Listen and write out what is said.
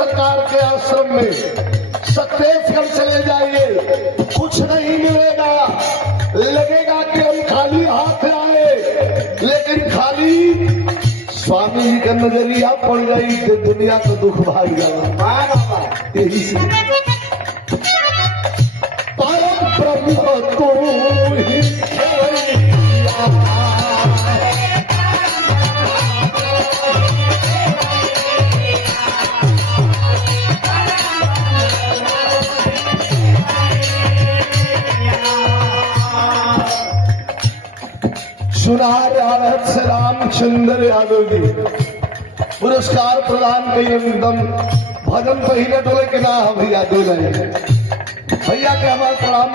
सरकार के आश्रम में सत्तेश्वर चले जाइए, कुछ नहीं मिलेगा, लगेगा कि हम खाली हाथ आए, लेकिन खाली स्वामी जी का नजरिया पड़ गई कि दुनिया का दुख भाग गया। यही से परम ब्रह्म तू ही सुनार आरत से रामचंद्र यादव जी पुरस्कार प्रदान करिए। एकदम भजन पहले डोले के ना भैया डोले भैया के हमारे प्रणाम।